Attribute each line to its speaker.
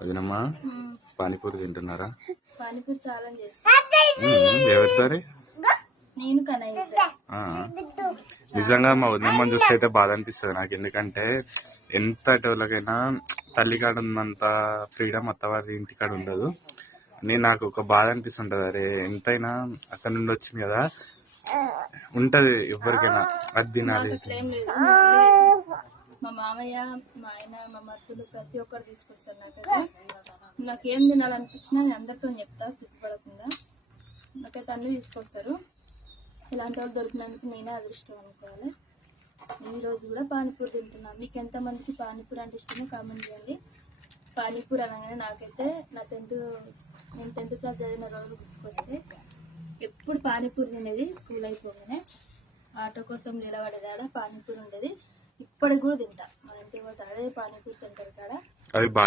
Speaker 1: వదినమ్మా పానీపూరి తింటున్నారా?
Speaker 2: పానీపూరి చాలా నేను.
Speaker 1: నిజంగా మా వదినమ్మని చూస్తే అయితే బాధ అనిపిస్తుంది నాకు. ఎందుకంటే ఎంత టోళ్ళకైనా తల్లి కాడ ఉన్నంత ఫ్రీడమ్ అత్తవారి ఇంటికాడ ఉండదు. నేను నాకు ఒక బాధ అనిపిస్తుంటది. అరే ఎంతైనా అక్కడ నుండి వచ్చింది కదా. ఉంటది ఎవరికైనా. అది తినాలి.
Speaker 2: మామయ్య మా ఆయన మా మరుతులు ప్రతి ఒక్కరు తీసుకొస్తారు నాకైతే. నాకేం తినాలనిపించినా నేను అందరితో చెప్తా సిగ్గుపడకుండా. నాకైతే అన్నీ తీసుకొస్తారు. ఇలాంటి వాళ్ళు దొరికినందుకు నేనే అదృష్టం అనుకోవాలి. ఈరోజు కూడా పానీపూరి తింటున్నాను. మీకు ఎంతమందికి పానీపూరి అంటే ఇష్టమో కామెంట్ చేయండి. పానీపూరి అనగానే నాకైతే నా టెన్త్ నేను టెన్త్ క్లాస్ చదివిన రోజులు గుర్తుకొస్తే ఎప్పుడు పానీపూరి తినేది స్కూల్ అయిపోగానే. ఆటో కోసం నిలబడేదాడ పానీపూరి ఉండేది. ఇప్పటికి కూడా తింటా. పోతే అదే పానీపూరి సెంటర్ కాడ.
Speaker 1: అది